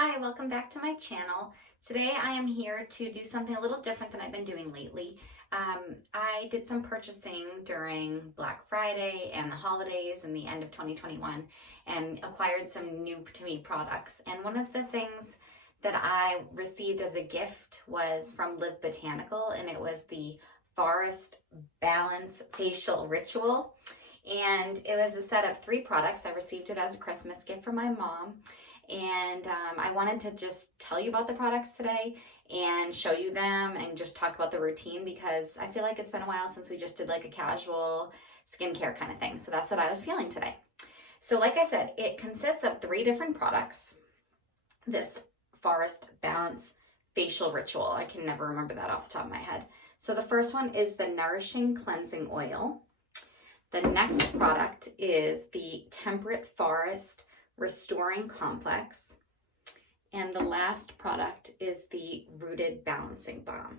Hi, welcome back to my channel. Today I am here to do something a little different than I've been doing lately. I did some purchasing during Black Friday and the holidays and the end of 2021 and acquired some new to me products. And one of the things that I received as a gift was from Botanical, and it was the Forest Balance Facial Ritual. And it was a set of 3 products. I received it as a Christmas gift from my mom. And I wanted to just tell you about the products today and show you them and just talk about the routine, because I feel like it's been a while since we just did like a casual skincare kind of thing. So that's what I was feeling today. So like I said, it consists of 3 different products. This Forest Balance Facial Ritual. I can never remember that off the top of my head. So the first one is the Nourishing Cleansing Oil. The next product is the Temperate Forest Restoring Complex, and the last product is the Rooted Balancing Balm.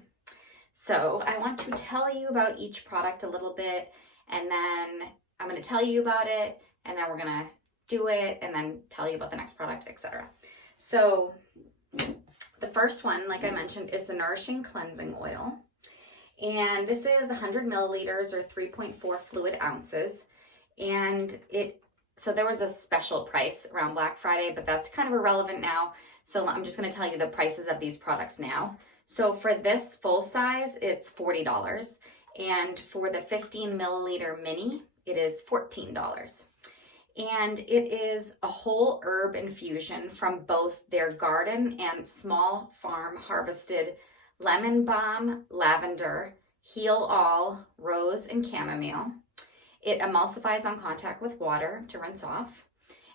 So I want to tell you about each product a little bit, and then I'm going to tell you about it, and then we're going to do it, and then tell you about the next product, etc. So the first one, like I mentioned, is the Nourishing Cleansing Oil, and this is 100 milliliters or 3.4 fluid ounces, and so there was a special price around Black Friday, but that's kind of irrelevant now. So I'm just going to tell you the prices of these products now. So for this full size, it's $40. And for the 15 milliliter mini, it is $14. And it is a whole herb infusion from both their garden and small farm harvested lemon balm, lavender, heal all, rose, and chamomile. It emulsifies on contact with water to rinse off,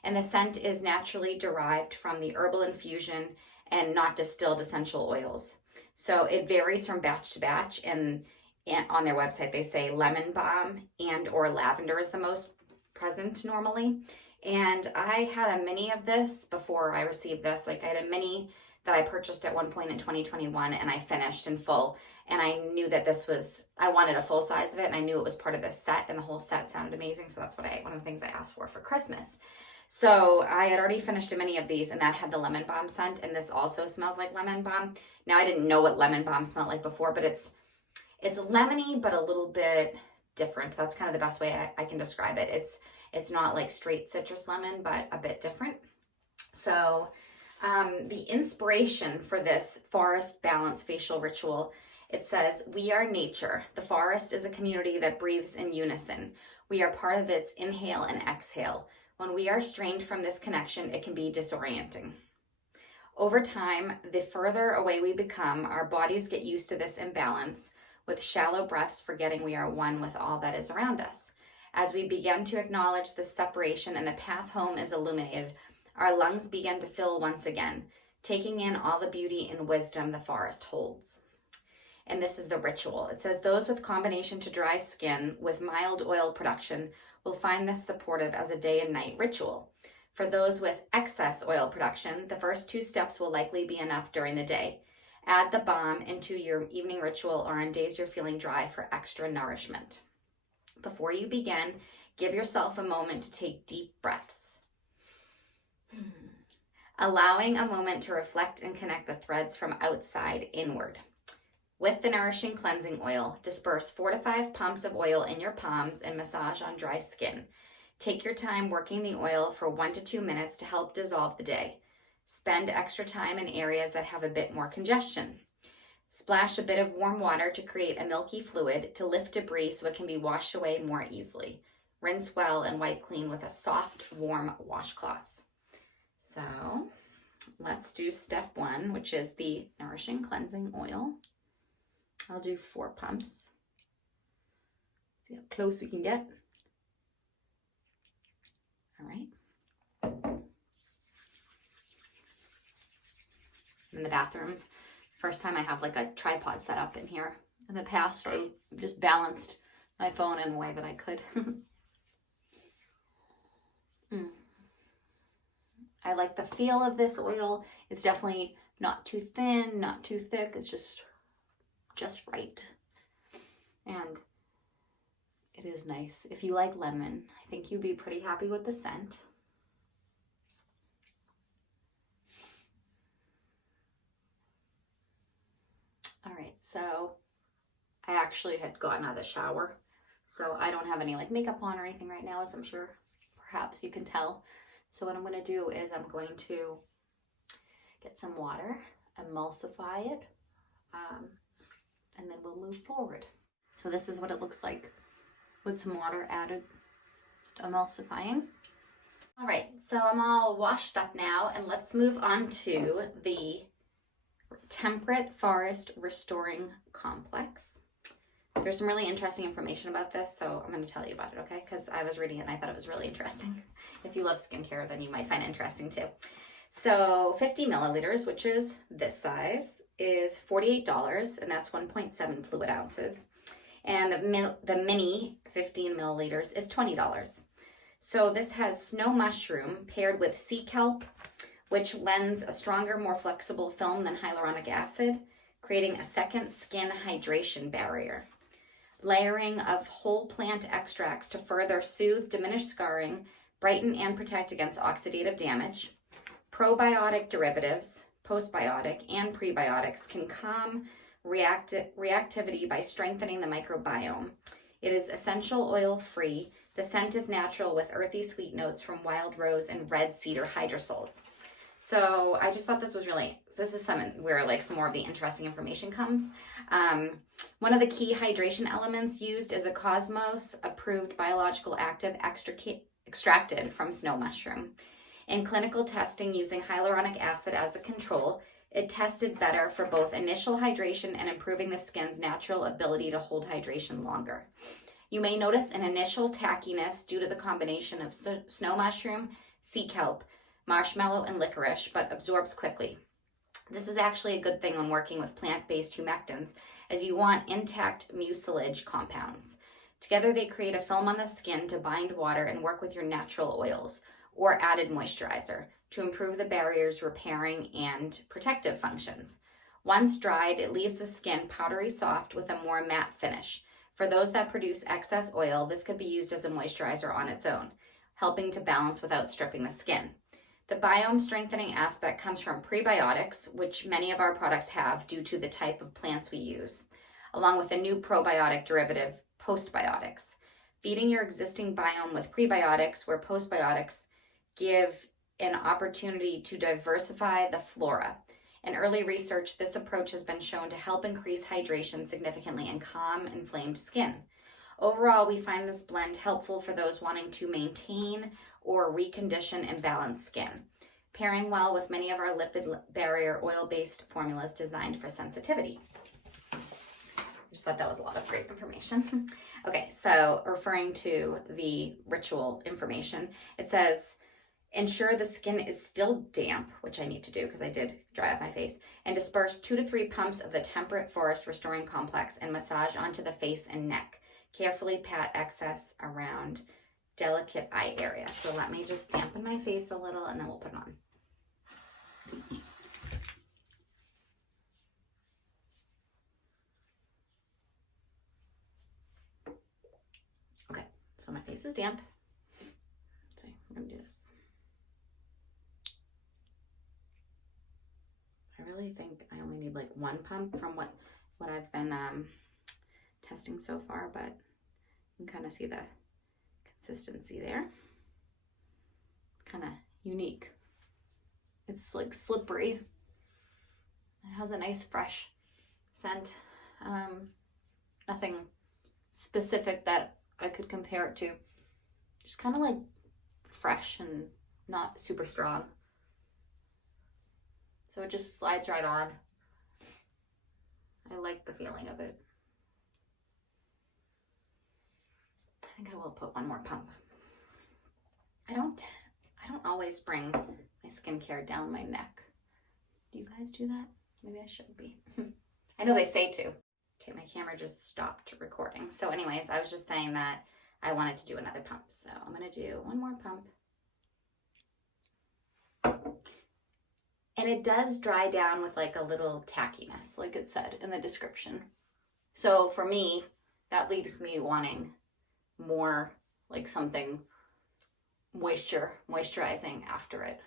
and the scent is naturally derived from the herbal infusion and not distilled essential oils. So it varies from batch to batch, and on their website they say lemon balm and or lavender is the most present normally. And I had a mini of this before I received this. Like I had a mini that I purchased at one point in 2021, and I finished in full. And I knew that I wanted a full size of it, and I knew it was part of this set, and the whole set sounded amazing. So that's one of the things I asked for Christmas. So I had already finished a mini of these, and that had the lemon balm scent, and this also smells like lemon balm. Now I didn't know what lemon balm smelled like before, but it's lemony, but a little bit different. That's kind of the best way I can describe it. It's not like straight citrus lemon, but a bit different. So the inspiration for this Forest Balance Facial Ritual, it says, "We are nature. The forest is a community that breathes in unison. We are part of its inhale and exhale. When we are strained from this connection, it can be disorienting. Over time, the further away we become, our bodies get used to this imbalance, with shallow breaths forgetting we are one with all that is around us. As we begin to acknowledge this separation and the path home is illuminated, our lungs begin to fill once again, taking in all the beauty and wisdom the forest holds." And this is the ritual. It says, "Those with combination to dry skin with mild oil production will find this supportive as a day and night ritual. For those with excess oil production, the first 2 steps will likely be enough during the day. Add the balm into your evening ritual or on days you're feeling dry for extra nourishment. Before you begin, give yourself a moment to take deep breaths. Allowing a moment to reflect and connect the threads from outside inward. With the Nourishing Cleansing Oil, disperse 4 to 5 pumps of oil in your palms and massage on dry skin. Take your time working the oil for 1 to 2 minutes to help dissolve the day. Spend extra time in areas that have a bit more congestion. Splash a bit of warm water to create a milky fluid to lift debris so it can be washed away more easily. Rinse well and wipe clean with a soft, warm washcloth." So let's do step 1, which is the Nourishing Cleansing Oil. I'll do 4 pumps. See how close we can get. All right. In the bathroom. First time I have like a tripod set up in here. In the past, I just balanced my phone in a way that I could. I like the feel of this oil. It's definitely not too thin, not too thick. It's just right. And it is nice. If you like lemon, I think you'd be pretty happy with the scent. So I actually had gotten out of the shower. So I don't have any like makeup on or anything right now, as I'm sure perhaps you can tell. So what I'm going to do is I'm going to get some water, emulsify it, and then we'll move forward. So this is what it looks like with some water added, just emulsifying. All right, so I'm all washed up now, and let's move on to the Temperate Forest Restoring Complex. There's some really interesting information about this, so I'm going to tell you about it, okay? Because I was reading it and I thought it was really interesting. If you love skincare, then you might find it interesting too. So 50 milliliters, which is this size, is $48, and that's 1.7 fluid ounces. And the mini 15 milliliters is $20. So this has snow mushroom paired with sea kelp, which lends a stronger, more flexible film than hyaluronic acid, creating a second skin hydration barrier. Layering of whole plant extracts to further soothe, diminish scarring, brighten, and protect against oxidative damage. Probiotic derivatives, postbiotic, and prebiotics can calm reactivity by strengthening the microbiome. It is essential oil-free. The scent is natural with earthy sweet notes from wild rose and red cedar hydrosols. So I just thought this is where like some more of the interesting information comes. One of the key hydration elements used is a Cosmos approved biological active extracted from snow mushroom. In clinical testing using hyaluronic acid as the control, it tested better for both initial hydration and improving the skin's natural ability to hold hydration longer. You may notice an initial tackiness due to the combination of snow mushroom, sea kelp, marshmallow, and licorice, but absorbs quickly. This is actually a good thing when working with plant-based humectants, as you want intact mucilage compounds. Together they create a film on the skin to bind water and work with your natural oils or added moisturizer to improve the barrier's repairing and protective functions. Once dried, it leaves the skin powdery soft with a more matte finish. For those that produce excess oil, this could be used as a moisturizer on its own, helping to balance without stripping the skin. The biome strengthening aspect comes from prebiotics, which many of our products have due to the type of plants we use, along with a new probiotic derivative, postbiotics. Feeding your existing biome with prebiotics, where postbiotics give an opportunity to diversify the flora. In early research, this approach has been shown to help increase hydration significantly and calm inflamed skin. Overall, we find this blend helpful for those wanting to maintain or recondition imbalanced skin, pairing well with many of our lipid barrier oil-based formulas designed for sensitivity. Just thought that was a lot of great information. Okay, so referring to the ritual information, it says, ensure the skin is still damp, which I need to do because I did dry off my face, and disperse 2 to 3 pumps of the Temperate Forest Restoring Complex and massage onto the face and neck. Carefully pat excess around delicate eye area. So let me just dampen my face a little and then we'll put it on. Okay, so my face is damp. Let's see, I'm gonna do this. I really think I only need like 1 pump from what I've been testing so far, but you can kind of see the consistency there. Kind of unique. It's like slippery. It has a nice fresh scent. Nothing specific that I could compare it to. Just kind of like fresh and not super strong. So it just slides right on. I like the feeling of it. I think I will put 1 more pump. I don't always bring my skincare down my neck. Do you guys do that? Maybe I should be. I know they say to. Okay, my camera just stopped recording. So anyways, I was just saying that I wanted to do another pump. So I'm gonna do 1 more pump. And it does dry down with like a little tackiness, like it said in the description. So for me, that leaves me wanting more, like something moisturizing after it.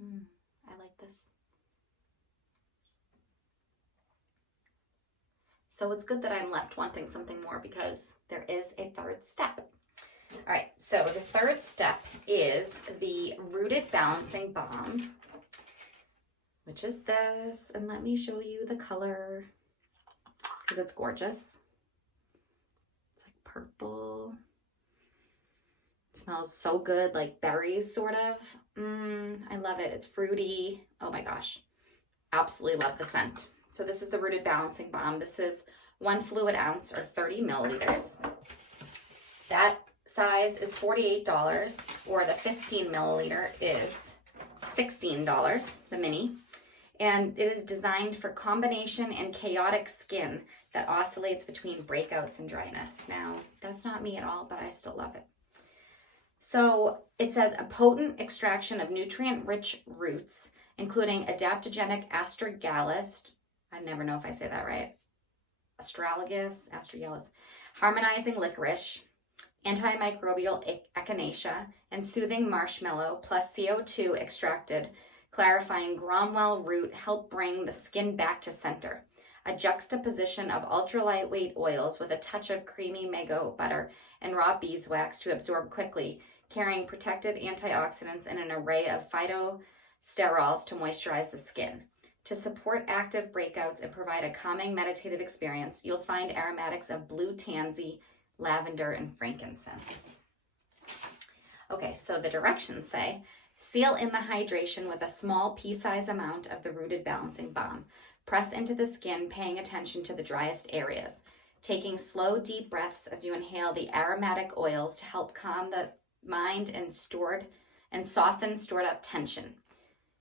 I like this. So it's good that I'm left wanting something more because there is a third step. All right, so the third step is the Rooted Balancing Balm, which is this. And let me show you the color because it's gorgeous. It's like purple. It smells so good, like berries, sort of. I love it. It's fruity. Oh my gosh. Absolutely love the scent. So this is the Rooted Balancing Balm. This is 1 fluid ounce or 30 milliliters. That size is $48, or the 15 milliliter is $16, the mini. And it is designed for combination and chaotic skin that oscillates between breakouts and dryness. Now, that's not me at all, but I still love it. So it says a potent extraction of nutrient-rich roots, including adaptogenic astragalus, I never know if I say that right, astragalus, harmonizing licorice, antimicrobial echinacea, and soothing marshmallow, plus CO2 extracted, clarifying Cromwell root help bring the skin back to center. A juxtaposition of ultra-lightweight oils with a touch of creamy mango butter and raw beeswax to absorb quickly, carrying protective antioxidants and an array of phytosterols to moisturize the skin. To support active breakouts and provide a calming meditative experience, you'll find aromatics of blue tansy, lavender, and frankincense. Okay, so the directions say, seal in the hydration with a small pea-size amount of the Rooted Balancing Balm. Press into the skin, paying attention to the driest areas. Taking slow, deep breaths as you inhale the aromatic oils to help calm the mind and soften stored up tension.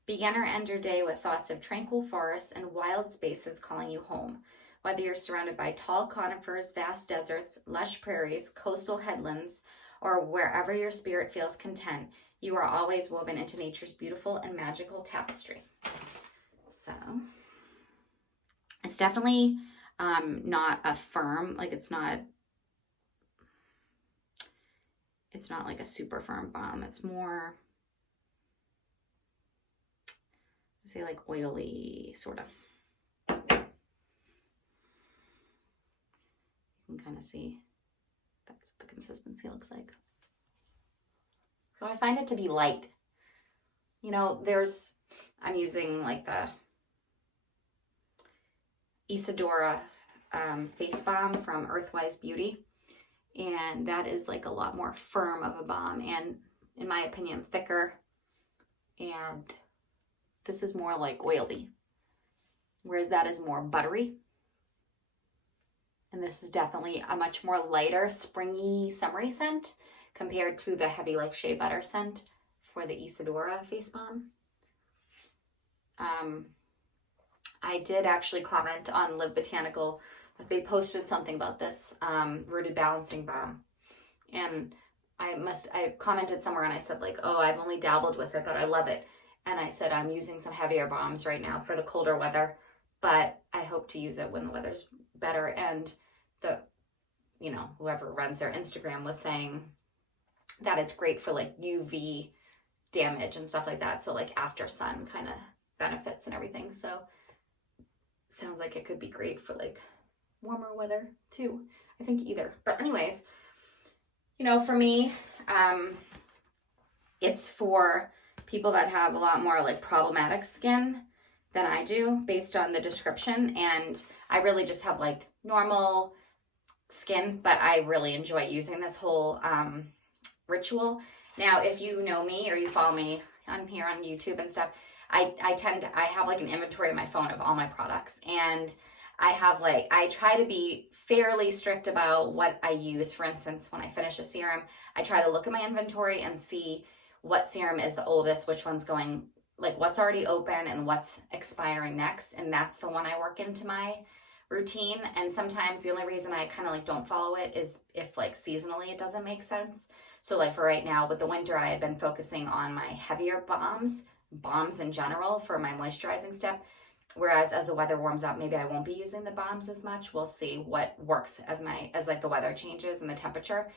Begin or end your day with thoughts of tranquil forests and wild spaces calling you home. Whether you're surrounded by tall conifers, vast deserts, lush prairies, coastal headlands, or wherever your spirit feels content, you are always woven into nature's beautiful and magical tapestry. So, it's definitely not a firm, like it's not like a super firm balm. It's more, say, like oily, sort of. You can kind of see that's what the consistency looks like. So I find it to be light. You know, I'm using like the Isadora face balm from Earthwise Beauty. And that is like a lot more firm of a balm and, in my opinion, thicker. And this is more like oily. Whereas that is more buttery. And this is definitely a much more lighter, springy, summery scent compared to the heavy like shea butter scent for the Isadora face balm. I did actually comment on Live Botanical that they posted something about this Rooted Balancing Balm. And I commented somewhere and I said like, oh, I've only dabbled with it, but I love it. And I said, I'm using some heavier balms right now for the colder weather, but I hope to use it when the weather's better. And whoever runs their Instagram was saying that it's great for like UV damage and stuff like that. So like after sun kind of benefits and everything. So sounds like it could be great for like warmer weather too. I think either. But anyways, for me, it's for people that have a lot more like problematic skin than I do based on the description. And I really just have like normal skin, but I really enjoy using this whole ritual. Now, if you know me or you follow me on here on YouTube and stuff, I have like an inventory on my phone of all my products, and I try to be fairly strict about what I use. For instance, when I finish a serum, I try to look at my inventory and see what serum is the oldest, which one's going, like what's already open and what's expiring next. And that's the one I work into my routine. And sometimes the only reason I kind of like don't follow it is if like seasonally it doesn't make sense. So like for right now with the winter, I had been focusing on my heavier balms in general for my moisturizing step. Whereas as the weather warms up, maybe I won't be using the balms as much. We'll see what works as like the weather changes and the temperature.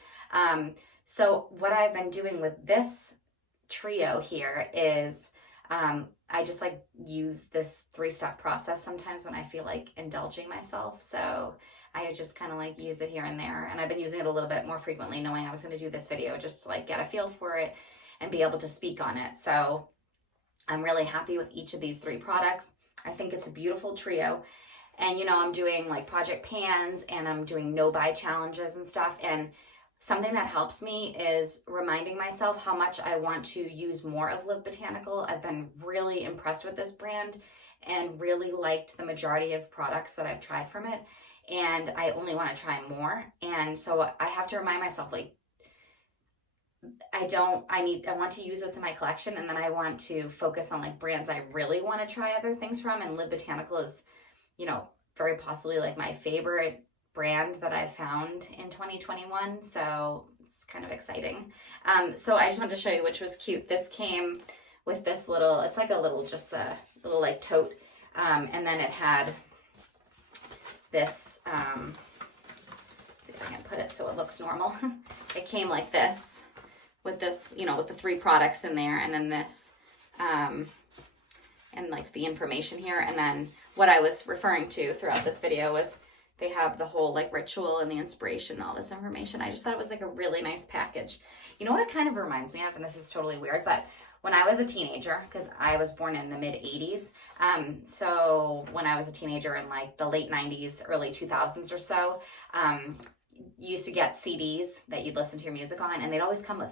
So what I've been doing with this trio here is I just like use this 3-step process sometimes when I feel like indulging myself. So I just kind of like use it here and there. And I've been using it a little bit more frequently, knowing I was going to do this video just to like get a feel for it and be able to speak on it. So I'm really happy with each of these 3 products. I think it's a beautiful trio. And, you know, I'm doing like project pans and I'm doing no-buy challenges and stuff. And something that helps me is reminding myself how much I want to use more of Live Botanical. I've been really impressed with this brand and really liked the majority of products that I've tried from it. And I only want to try more. And so I have to remind myself, like, I want to use what's in my collection, and then I want to focus on like brands I really want to try other things from. And Live Botanical is, you know, very possibly like my favorite brand that I've found in 2021. So it's kind of exciting. So I just wanted to show you which was cute. This came with this little, it's like a little, just a little like tote. And then it had this, see if I can put it so it looks normal. It came like this with this, you know, with the 3 products in there, and then this, and like the information here. And then what I was referring to throughout this video was they have the whole like ritual and the inspiration and all this information. I just thought it was like a really nice package. You know what it kind of reminds me of, and this is totally weird, but when I was a teenager, because I was born in the mid 80s, so when I was a teenager in like the late 90s, early 2000s or so, you used to get CDs that you'd listen to your music on, and they'd always come with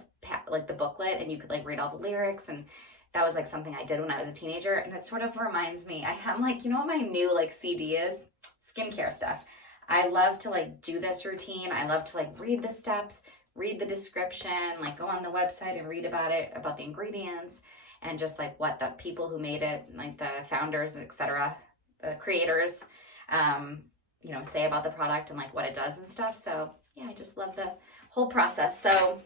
like the booklet, and you could like read all the lyrics, and that was like something I did when I was a teenager. And it sort of reminds me, I'm like, you know what my new like CD is? Skincare stuff. I love to like do this routine. I love to like read the steps, read the description, like go on the website and read about it, about the ingredients, and just like what the people who made it, like the founders, etc., the creators, you know, say about the product and like what it does and stuff. So yeah, I just love the whole process. So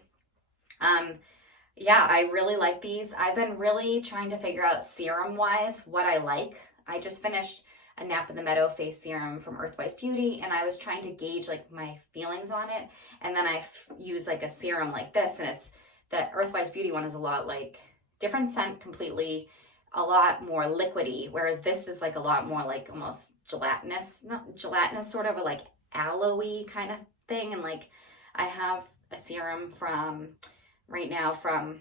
yeah, I really like these. I've been really trying to figure out serum wise what I like. I just finished a Nap in the Meadow face serum from Earthwise Beauty, and I was trying to gauge like my feelings on it. And then I use like a serum like this, and it's the Earthwise Beauty one is a lot like different scent completely, a lot more liquidy, whereas this is like a lot more like almost gelatinous, not gelatinous, sort of a like aloe-y kind of thing. And like I have a serum from right now from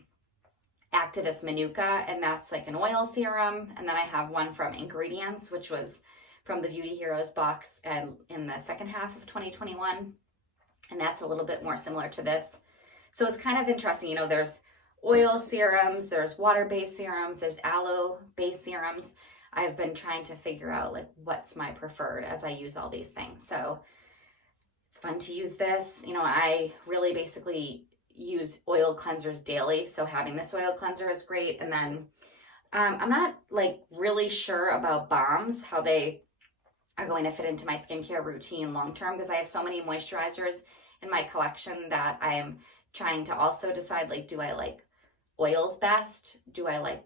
Activist Manuka, and that's like an oil serum. And then I have one from Ingredients, which was from the Beauty Heroes box and in the second half of 2021, and that's a little bit more similar to this. So it's kind of interesting, you know, there's oil serums, there's water-based serums, there's aloe-based serums. I've been trying to figure out like what's my preferred as I use all these things. So it's fun to use this. You know, I really basically use oil cleansers daily, so having this oil cleanser is great. And then I'm not like really sure about balms, how they are going to fit into my skincare routine long term, because I have so many moisturizers in my collection that I am trying to also decide, like, do I like oils best? Do I like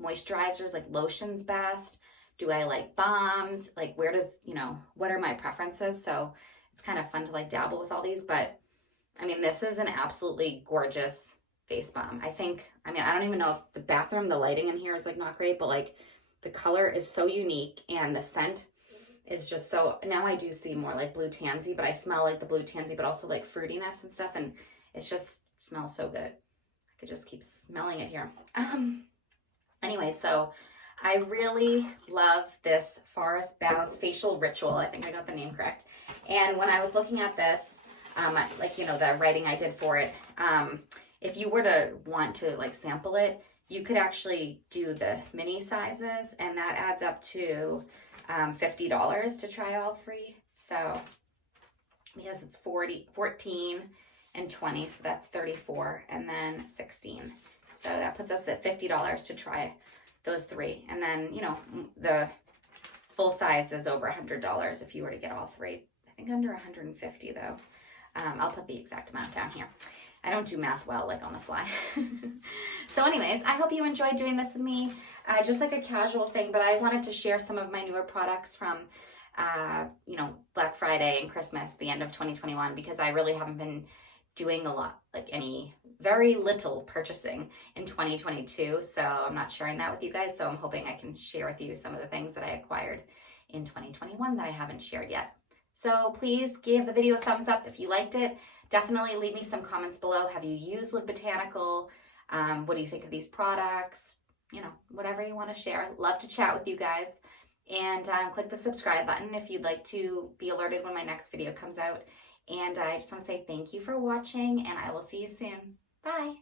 moisturizers, like lotions best? Do I like balms? Like, where does, you know, what are my preferences? So it's kind of fun to like dabble with all these. But I mean, this is an absolutely gorgeous face balm. I don't even know if the bathroom, the lighting in here is like not great, but like the color is so unique and the scent is just so, now I do see more like blue tansy, but I smell like the blue tansy, but also like fruitiness and stuff. And it just smells so good. I could just keep smelling it here. Anyway, so I really love this Forest Balance Facial Ritual. I think I got the name correct. And when I was looking at this, like, you know, the writing I did for it, if you were to want to like sample it, you could actually do the mini sizes, and that adds up to $50 to try all 3. So because it's 14 and 20, so that's 34, and then 16. So that puts us at $50 to try those 3. And then, you know, the full size is over $100 if you were to get all 3. I think under 150 though. I'll put the exact amount down here. I don't do math well, like on the fly. So anyways, I hope you enjoyed doing this with me. Just like a casual thing, but I wanted to share some of my newer products from, you know, Black Friday and Christmas, the end of 2021, because I really haven't been doing very little purchasing in 2022. So I'm not sharing that with you guys. So I'm hoping I can share with you some of the things that I acquired in 2021 that I haven't shared yet. So please give the video a thumbs up if you liked it. Definitely leave me some comments below. Have you used Live Botanical? What do you think of these products? You know, whatever you want to share. Love to chat with you guys. And click the subscribe button if you'd like to be alerted when my next video comes out. And I just want to say thank you for watching, and I will see you soon. Bye.